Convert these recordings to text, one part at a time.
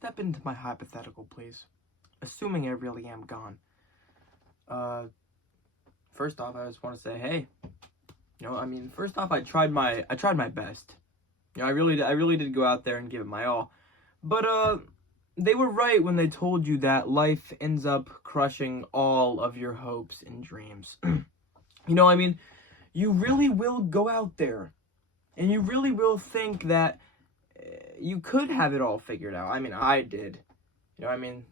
step into my hypothetical, please. Assuming I really am gone. First off, I just want to say, hey, first off, I tried my best. I really did go out there and give it my all. But they were right when they told you that life ends up crushing all of your hopes and dreams. You really will go out there, and you really will think that you could have it all figured out. I did.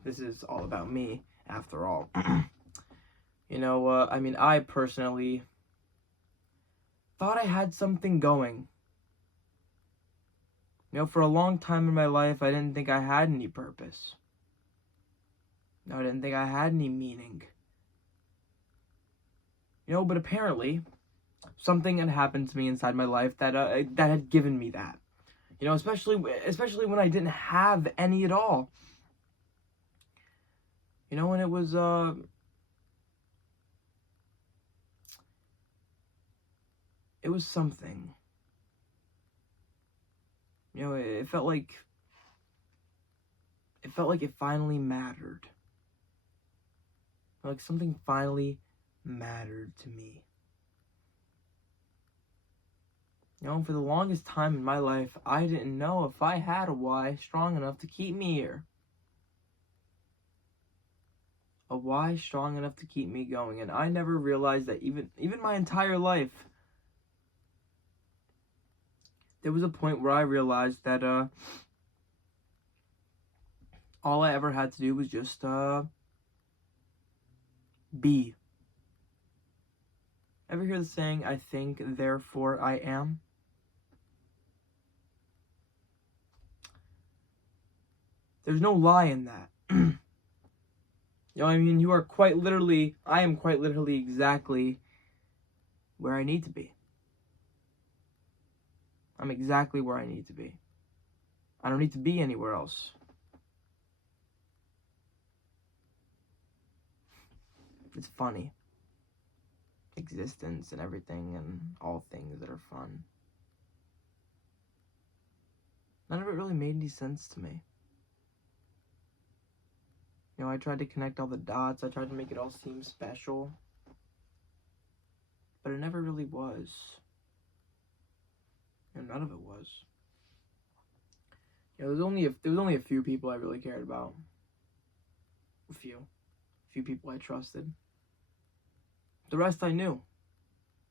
This is all about me, after all. I personally thought I had something going. For a long time in my life, I didn't think I had any purpose. I didn't think I had any meaning. But apparently, something had happened to me inside my life that had given me that. Especially when I didn't have any at all. And it was something. It felt like it finally mattered. Like something finally mattered to me. For the longest time in my life, I didn't know if I had a why strong enough to keep me here. A why strong enough to keep me going. And I never realized that even my entire life, there was a point where I realized that all I ever had to do was just be. Ever hear the saying, I think, therefore I am? There's no lie in that. You are I am quite literally exactly where I need to be. I'm exactly where I need to be. I don't need to be anywhere else. It's funny. Existence and everything and all things that are fun. None of it really made any sense to me. I tried to connect all the dots. I tried to make it all seem special. But it never really was. And none of it was. There was only a few people I really cared about. A few people I trusted. The rest I knew.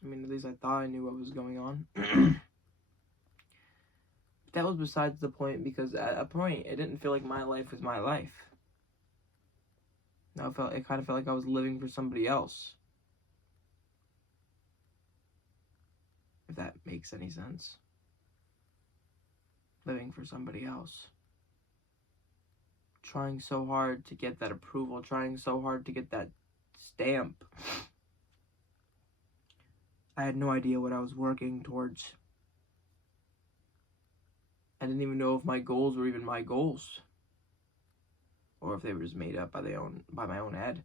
At least I thought I knew what was going on. That was besides the point, because at a point it didn't feel like my life was my life. It kind of felt like I was living for somebody else. If that makes any sense. Living for somebody else. Trying so hard to get that approval, trying so hard to get that stamp. I had no idea what I was working towards. I didn't even know if my goals were even my goals. Or if they were just made up by my own head.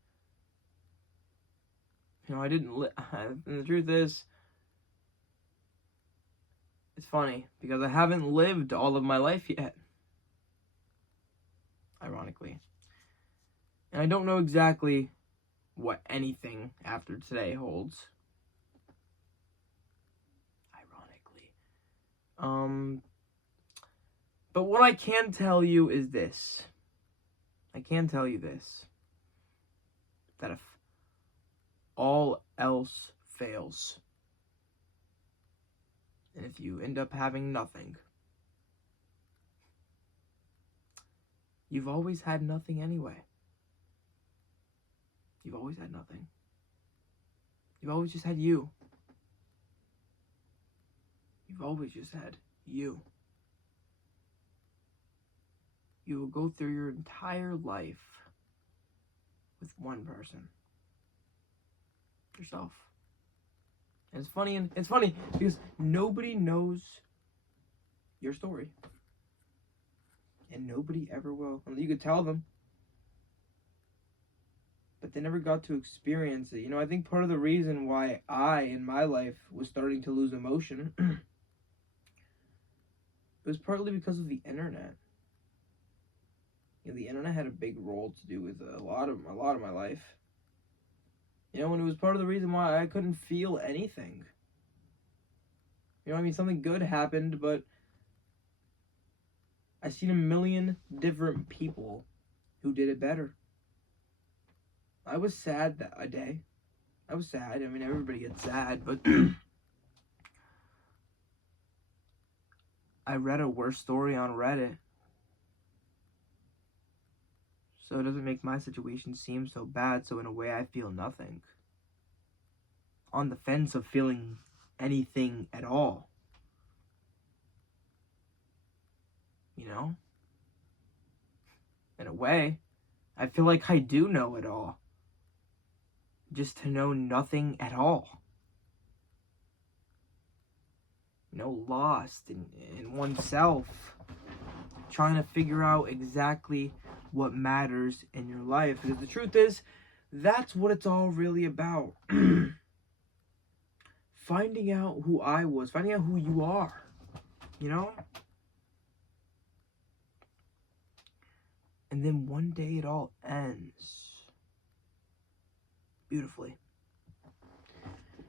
I didn't and the truth is, it's funny, because I haven't lived all of my life yet. Ironically. And I don't know exactly what anything after today holds. Ironically. But what I can tell you is this. That if all else fails, and if you end up having nothing, you've always had nothing anyway. You've always had nothing. You've always just had you. You've always just had you. You will go through your entire life with one person. Yourself. And it's funny because nobody knows your story. And nobody ever will. You could tell them. But they never got to experience it. I think part of the reason why I, in my life, was starting to lose emotion it was partly because of the internet. The internet had a big role to do with a lot of my life. And it was part of the reason why I couldn't feel anything. Something good happened, but I seen a million different people who did it better. I was sad that a day. I was sad. Everybody gets sad, but I read a worse story on Reddit. So it doesn't make my situation seem so bad, so in a way I feel nothing. On the fence of feeling anything at all. In a way, I feel like I do know it all. Just to know nothing at all. Lost in oneself. Trying to figure out exactly what matters in your life. Because the truth is, that's what it's all really about. Finding out who I was. Finding out who you are. And then one day it all ends. Beautifully.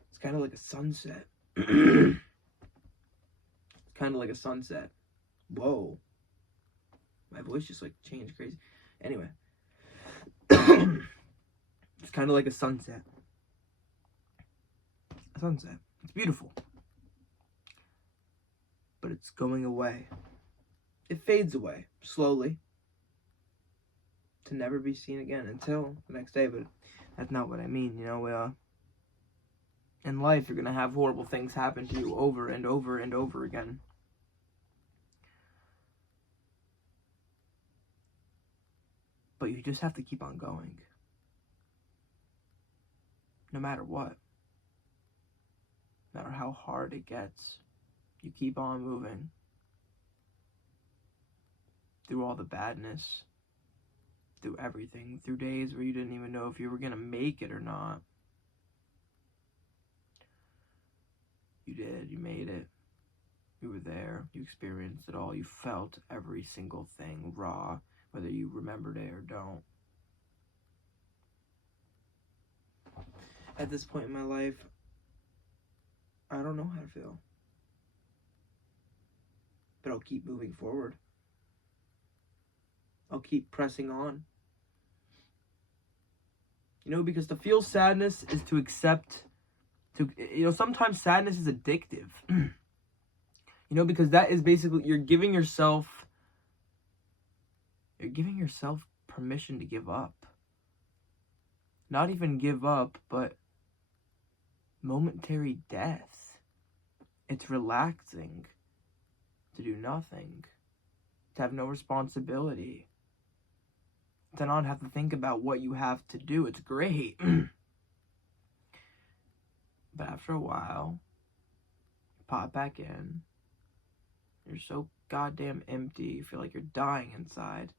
It's kind of like a sunset. It's kind of like a sunset. Whoa. My voice just changed crazy. Anyway. It's kind of like a sunset. A sunset. It's beautiful. But it's going away. It fades away. Slowly. To never be seen again until the next day. But that's not what I mean. In life, you're going to have horrible things happen to you over and over and over again. But you just have to keep on going. No matter what. No matter how hard it gets. You keep on moving. Through all the badness. Through everything. Through days where you didn't even know if you were going to make it or not. You did. You made it. You were there. You experienced it all. You felt every single thing raw, whether you remembered it or don't. At this point in my life, I don't know how to feel. But I'll keep moving forward. I'll keep pressing on. Because to feel sadness is to accept, sometimes sadness is addictive. Because that is basically, you're giving yourself permission to give up. Not even give up, but momentary death. It's relaxing to do nothing, to have no responsibility, to not have to think about what you have to do. It's great. But after a while, you pop back in. You're so goddamn empty. You feel like you're dying inside.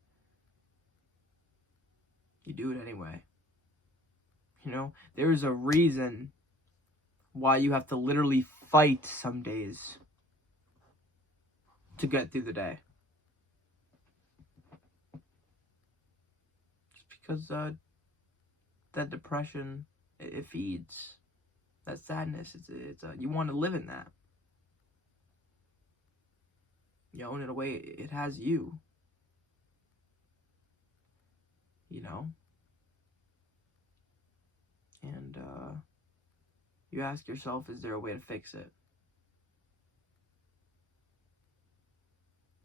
You do it anyway. There is a reason why you have to literally fight some days to get through the day. It's because that depression, it feeds. That sadness, it's you want to live in that. And in a way, it has you. And you ask yourself, is there a way to fix it?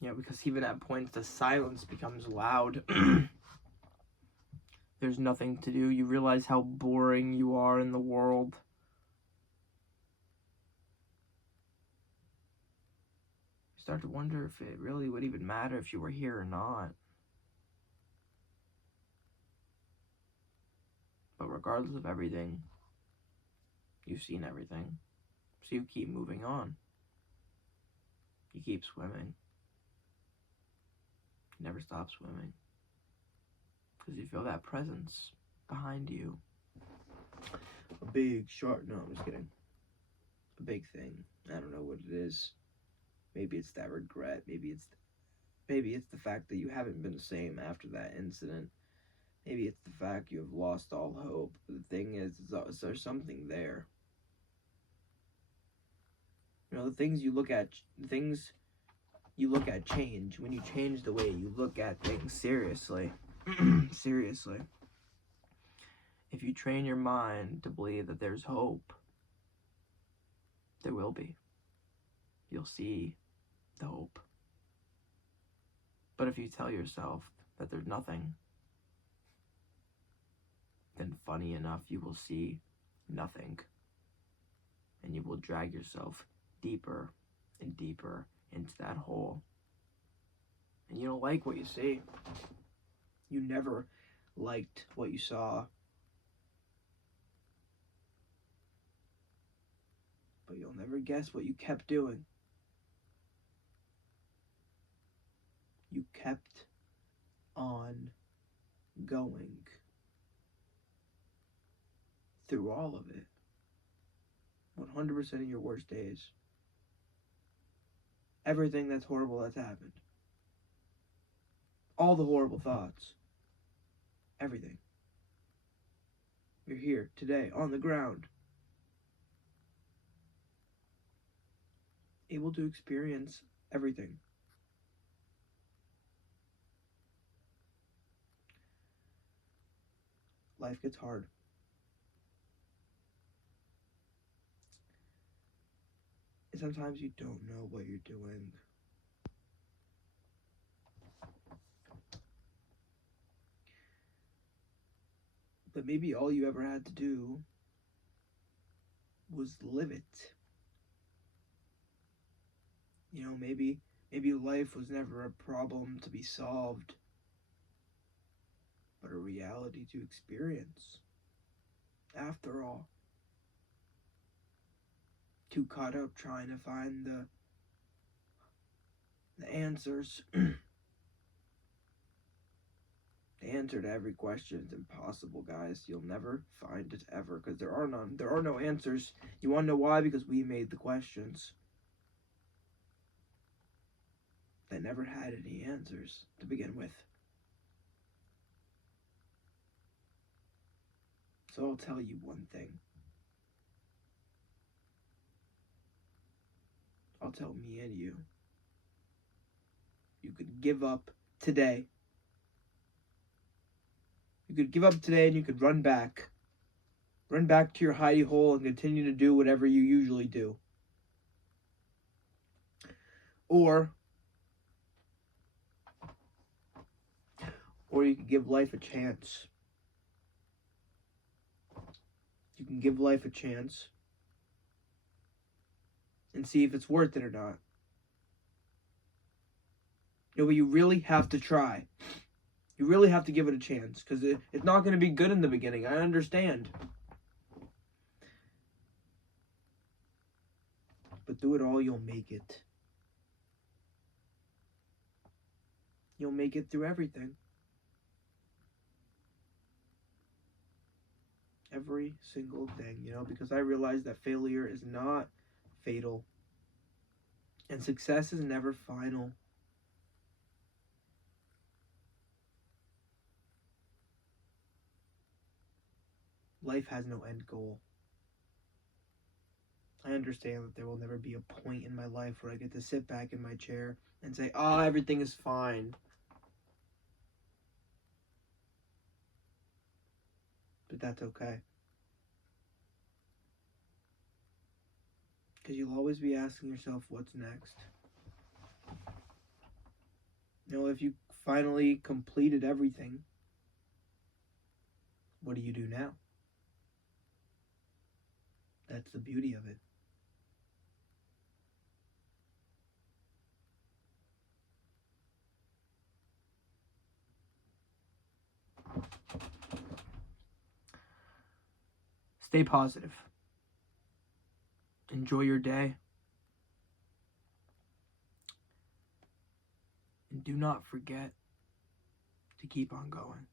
Because even at points, the silence becomes loud. There's nothing to do. You realize how boring you are in the world. You start to wonder if it really would even matter if you were here or not. But regardless of everything, you've seen everything. So you keep moving on. You keep swimming. You never stop swimming. Because you feel that presence behind you. A big shark. No, I'm just kidding. A big thing. I don't know what it is. Maybe it's that regret. Maybe it's Maybe it's the fact that you haven't been the same after that incident. Maybe it's the fact you have lost all hope. The thing is there's something there. The things you look at, change when you change the way you look at things seriously. Seriously. If you train your mind to believe that there's hope, there will be. You'll see the hope. But if you tell yourself that there's nothing, then funny enough, you will see nothing. And you will drag yourself deeper and deeper into that hole. And you don't like what you see. You never liked what you saw. But you'll never guess what you kept doing. You kept on going through all of it. 100% of your worst days. Everything that's horrible that's happened. All the horrible thoughts. Everything. You're here today on the ground. Able to experience everything. Life gets hard. And sometimes you don't know what you're doing. But maybe all you ever had to do was live it. Maybe life was never a problem to be solved, but a reality to experience. After all, too caught up trying to find the answers. The answer to every question is impossible, guys. You'll never find it ever, because there are none. There are no answers. You want to know why? Because we made the questions that never had any answers to begin with. So I'll tell you one thing. I'll tell me and you. You could give up today. You could give up today and you could run back. Run back to your hidey hole and continue to do whatever you usually do. Or you could give life a chance. You can give life a chance and see if it's worth it or not. But you really have to try. You really have to give it a chance, because it's not going to be good in the beginning. I understand. But through it all, you'll make it. You'll make it through everything. Every single thing, because I realize that failure is not fatal. And success is never final. Life has no end goal. I understand that there will never be a point in my life where I get to sit back in my chair and say, everything is fine. But that's okay. Because you'll always be asking yourself, what's next? If you finally completed everything, what do you do now? That's the beauty of it. Stay positive. Enjoy your day. And do not forget to keep on going.